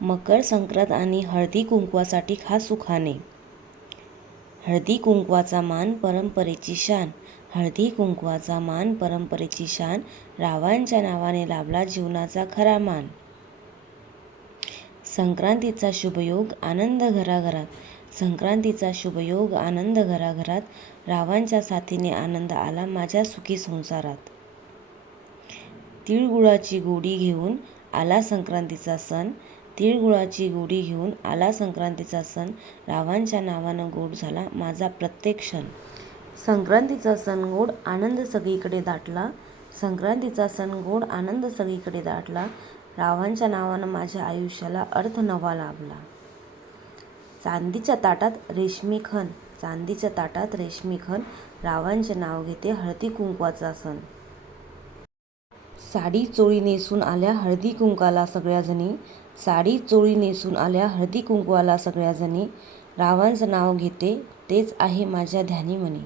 मकर संक्रांत आणि हळदी कुंकवासाठी खास उखाणे. हळदी कुंकवाचा मान परंपरेची शान, हळदी कुंकवाचा मान परंपरेची शान, रावांच्या नावाने लाभला जीवनाचा खरा मान. संक्रांतीचा शुभयोग आनंद घराघरात, संक्रांतीचा शुभयोग आनंद घराघरात, रावांच्या साथीने आनंद आला माझ्या सुखी संसारात. तिळगुळाची गोडी घेऊन आला संक्रांतीचा सण, तिळगुळाची गोडी घेऊन आला संक्रांतीचा सण, रावांच्या नावानं गोड झाला माझा प्रत्येक क्षण. संक्रांतीचा सण गोड आनंद सगळीकडे दाटला, संक्रांतीचा सण गोड आनंद सगळीकडे दाटला, रावांच्या नावानं माझ्या आयुष्याला अर्थ नवा लाभला. चांदीच्या ताटात रेशमी खण, चांदीच्या ताटात रेशमी खण, रावांचे नाव घेते हळदी कुंकवाचा सण. साडी चोळी नेसून आल्या हळदी कुंकाला सगळ्याजणी, साडी चोळी नेसून आल्या हळदी कुंकवाला सगळ्याजणी, रावांचं नाव घेते तेच आहे माझ्या ध्यानी मनी.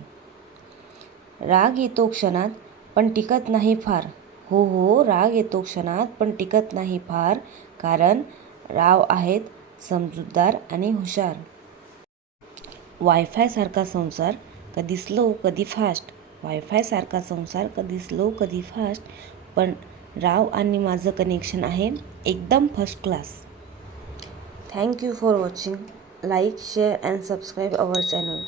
राग येतो क्षणात पण टिकत नाही फार, हो हो राग येतो क्षणात पण टिकत नाही फार, कारण राव आहेत समजूतदार आणि हुशार. वायफाय सारखा संसार कधी स्लो कधी फास्ट, वायफाय सारखा संसार कधी स्लो कधी फास्ट, पण राव आणि माझं कनेक्शन आहे एकदम first class. Thank you for watching. Like, share and subscribe our channel.